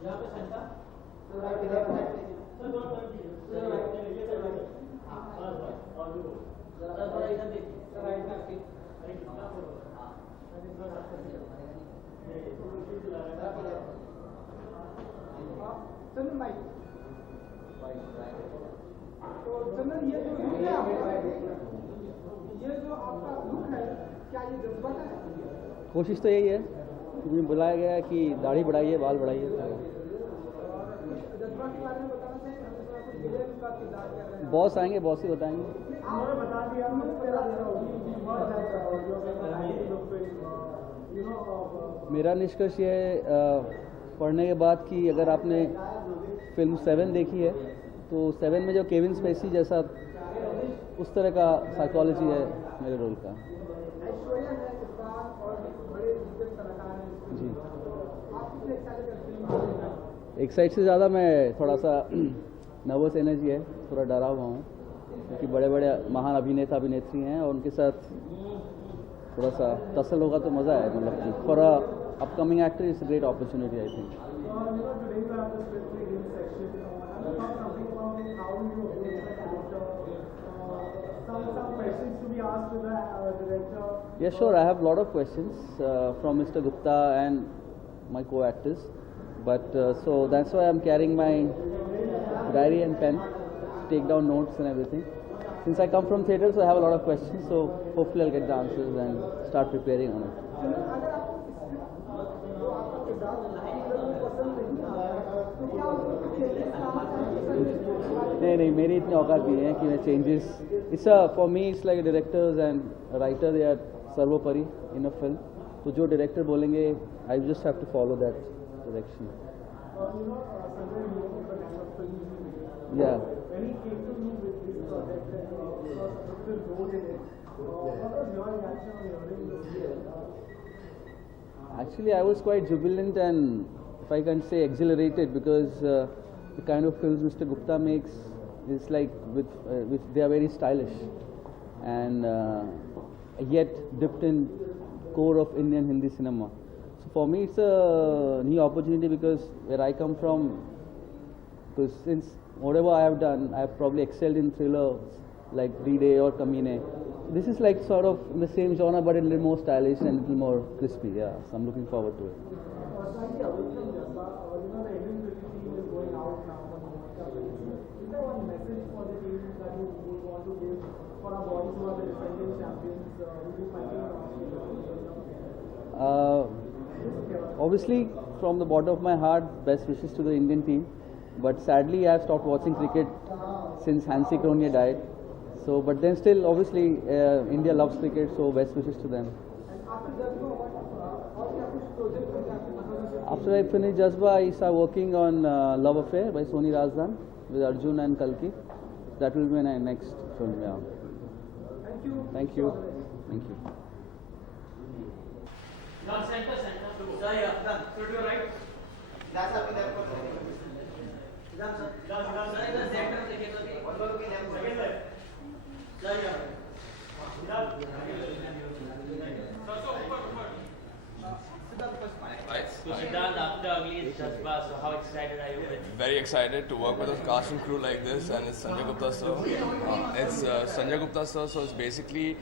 तो चंदन ये जो लुक है आपका, ये जो आपका लुक है, क्या ये जज्बा है? कोशिश तो यही है, मुझे बुलाया गया है कि दाढ़ी बढ़ाइए, बाल बढ़ाइए। जज्बा के बारे में बताना चाहिए, हम थोड़ा कुछ गिले लुक का किरदार कर रहे हैं। बॉस आएंगे, बॉस ही बताएंगे। आपने बता दिया मेरा निष्कर्ष ये है पढ़ने के बाद कि अगर आपने फिल्म 7 देखी है तो 7 में जो केविन स्पेसी जैसा उस तरह का साइकोलॉजी है मेरे रोल का। जी, एक साइड से ज़्यादा मैं थोड़ा सा नर्वस एनर्जी है, थोड़ा डरा हुआ हूँ क्योंकि बड़े बड़े महान अभिनेता अभिनेत्री हैं और उनके साथ थोड़ा सा टसल होगा तो मज़ा है। मतलब कि for a upcoming actor it's a great opportunity I think. Yes, sure. I have a lot of questions from Mr. Gupta and my co-actors, but so that's why I'm carrying my diary and pen to take down notes and everything. Since I come from theatre, so I have a lot of questions. So hopefully I'll get the answers and start preparing on it. नहीं, मेरी इतनी औकात नहीं है कि मैं changes. It's for me it's like directors and writer, they are सर्वोपरि in a film. तो जो डायरेक्टर बोलेंगे I just have to follow that direction. या actually I was quite jubilant and, if I can say, exhilarated because the kind of films Mr. Gupta makes is like with they are very stylish and yet dipped in core of Indian Hindi cinema. So for me it's a new opportunity because where I come from, because since whatever I have done, I have probably excelled in thrillers like D-Day or Kamine. This is like sort of in the same genre but a little more stylish and a little more crispy. Yeah, so I'm looking forward to it. Obviously, from the bottom of my heart, best wishes to the Indian team. But sadly, I have stopped watching cricket since Hansi Cronje died. So, but then still, obviously, India loves cricket, so best wishes to them. After I finish Jazba, I start working on Love Affair by Soni Razdan with Arjun and Kalki. That will be my next film. Yeah. Thank you. Thank you. Done, center. Sir, yeah, done. So to your right. That's up to them. Done, sir. Done. Sir, the center second. One more looking left. Second left. Sir, yeah. Done. So, So Siddharth, after Ugly Jazba, so how excited are you with? Very excited to work with a cast and crew like this, and it's Sanjay Gupta sir. It's Sanjay Gupta sir, so it's basically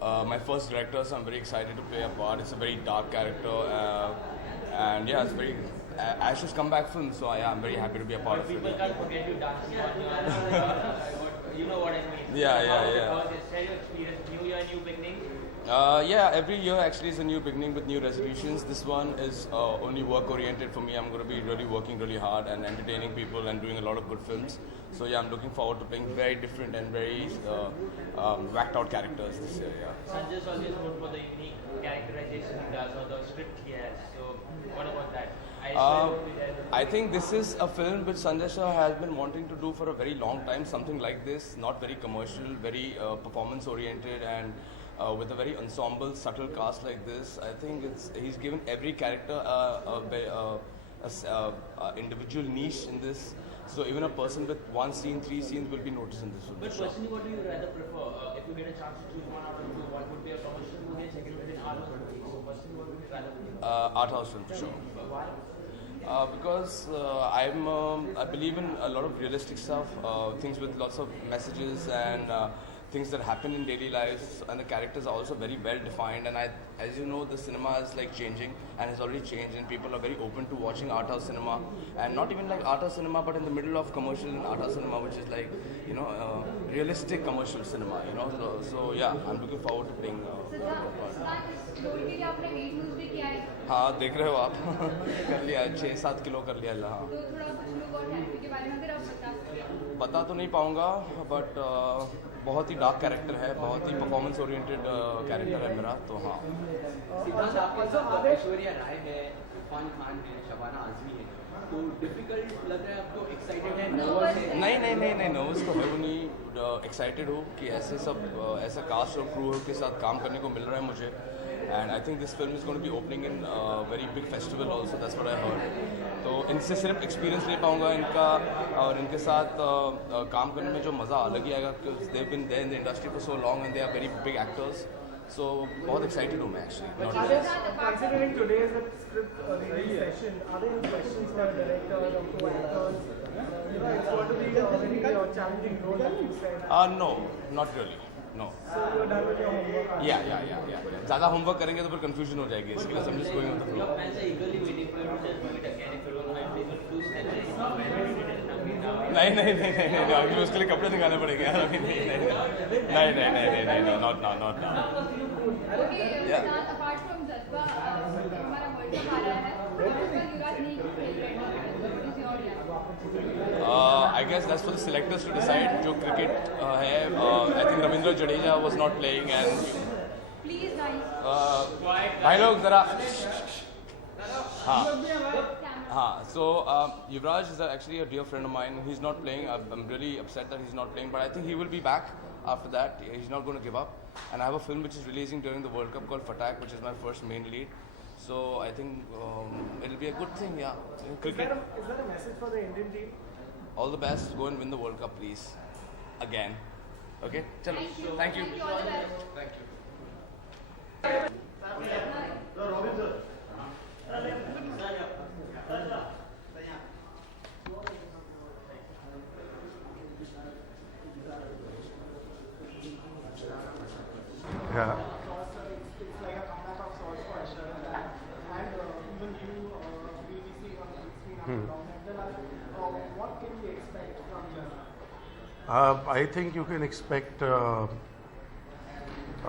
my first director, so I'm very excited to play a part. It's a very dark character, and yeah, it's very Ash's comeback film, so yeah, I'm very happy to be a part of it. People can't forget you dancing on your, you know what I mean. Yeah. How was your experience? New year, new beginning? Yeah, every year actually is a new beginning with new resolutions. This one is only work oriented for me. I'm going to be really working really hard and entertaining people and doing a lot of good films. So yeah, I'm looking forward to playing very different and very whacked out characters this year. Yeah. Sanjay's always known for the unique characterization he does or the script he has. So what about that? I think this is a film which Sanjay Shah has been wanting to do for a very long time. Something like this, not very commercial, very performance oriented, and with a very ensemble, subtle cast like this. I think he's given every character a individual niche in this. So even a person with one scene, 3 scenes will be noticed in this film. But personally, what do you rather prefer? If you get a chance to choose one out of two, one would be a commercial movie and second would be an art house movie. So personally, what would you rather prefer? Art house film for sure. Why? Because I believe in a lot of realistic stuff, things with lots of messages and things that happen in daily lives, and the characters are also very well defined. And as you know, the cinema is like changing and has already changed, and people are very open to watching art house cinema, and not even like art house cinema, but in the middle of commercial and art house cinema, which is like realistic commercial cinema. So yeah, I'm looking forward to playing. हाँ देख रहे हो आप कर लिया 6-7 kilo कर लिया हाँ बता तो नहीं पाऊँगा बट बहुत ही डार्क कैरेक्टर है बहुत ही परफॉर्मेंस ओरिएंटेड कैरेक्टर है मेरा तो हाँ ऐश्वर्या राय है इरफान खान है शबाना आजमी है तो डिफिकल्ट लग रहा है आपको एक्साइटेड है नर्वस है नहीं नर्वस तो है वो नहीं एक्साइटेड हो कि ऐसा कास्ट और क्रू के साथ काम करने को मिल रहा है मुझे and I think this film is going to be opening in a very big festival also, that's what I heard. तो इनसे सिर्फ एक्सपीरियंस ले पाऊँगा इनका और इनके साथ काम करने में जो मज़ा अलग ही आएगा because they've been there in the industry for so long and they are very big actors. So बहुत excited हूँ मैं actually. Considering today's script reading session, are there any questions for the director or co-actors? It's going to be a very challenging role that you said. No, not really. No. So you're done with your homework? Yeah. ज़्यादा homework करेंगे तो फिर confusion हो जाएगी इसके लिए समझ कोई होता Your fans are eagerly waiting for you to just do it again if you don't mind. They will do नहीं अभी उसके लिए कपड़े दिखाने पड़ेंगे यार अभी नहीं not now. Okay, apart from Jazba, हमारा World Cup आ रहा है, युवराज नहीं खेल रहे हैं, what is your reaction? I guess that's for the selectors to decide. जो cricket है, I think Ravindra Jadeja was not playing and. Please guys. भाई लोग जरा. हाँ. So Yuvraj is actually a dear friend of mine. He's not playing. I'm really upset that he's not playing, but I think he will be back after that. He's not going to give up. And I have a film which is releasing during the World Cup called Fatak, which is my first main lead. So I think it'll be a good thing, yeah. Cricket. Is that a message for the Indian team? All the best. Go and win the World Cup, please. Again. Okay? Chalo. Thank you. All the best. Thank you. Yeah. It's like a comeback of sorts for Aishwarya and even you will be seeing on the big screen after long. What can we expect from Jazba? I think you can expect a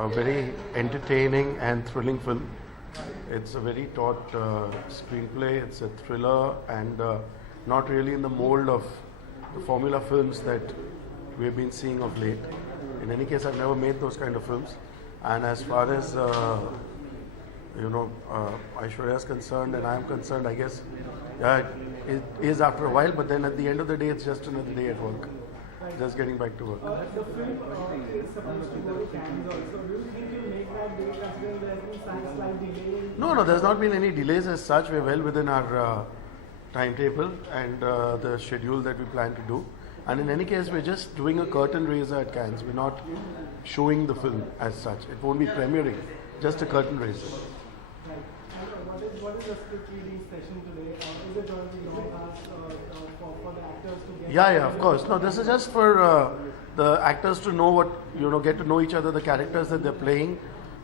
very entertaining and thrilling film. It's a very taut screenplay. It's a thriller and not really in the mold of the formula films that we've been seeing of late. In any case, I've never made those kind of films. And as far as Aishwarya is concerned and I am concerned, I guess it is after a while. But then at the end of the day, it's just another day at work. Just getting back to work. The film is supposed to go to Cannes also. Do you think you'll make that day considering there has been some slight delay? No, there's not been any delays as such. We're well within our timetable and the schedule that we plan to do. And in any case, we're just doing a curtain raiser at Cannes. We're not showing the film as such. It won't be premiering, just a curtain raiser. Right. And what is the script reading session today? Is it going to be long hours for the actors to get? Yeah, of course. No, this is just for the actors to know get to know each other, the characters that they're playing.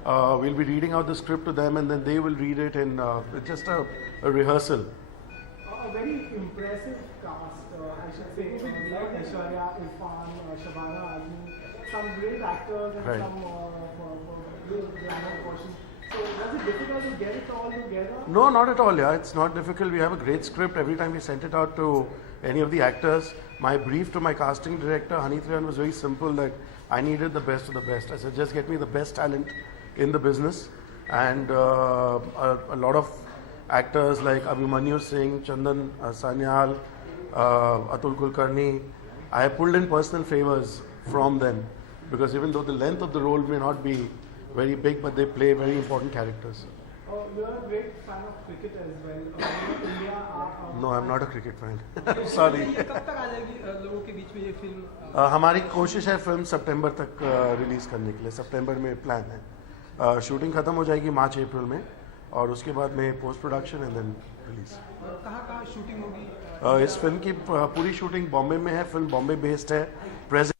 We'll be reading out the script to them, and then they will read it, and it's just a rehearsal. A very impressive cast, I should say. Aishwarya, Irfan, Shabana Azmi, some great actors and Right. some great glamour portion. So was it difficult to get it all together? No, not at all. Yeah, it's not difficult. We have a great script. Every time we sent it out to any of the actors, my brief to my casting director, Hani Trian, was very simple that I needed the best of the best. I said, just get me the best talent in the business. And a lot of actors like Abhimanyu Singh, Chandan Sanyal, Atul Kulkarni, I have pulled in personal favors from them because even though the length of the role may not be very big, but they play very important characters. You're a great fan of cricket as well. India No, I'm not a cricket fan. Sorry. ये कब तक आ जाएगी लोगों के बीच में ये film? हमारी कोशिश है फिल्म सितंबर तक रिलीज करने के लिए. सितंबर में प्लान है. शूटिंग खत्म हो जाएगी मार्च अप्रैल में और उसके बाद में post production and then release. कहाँ शूटिंग होगी? इस फिल्म की पूरी शूटिंग बॉम्बे में है. फिल्म बॉम्बे बेस्ड है. प्रेजेंट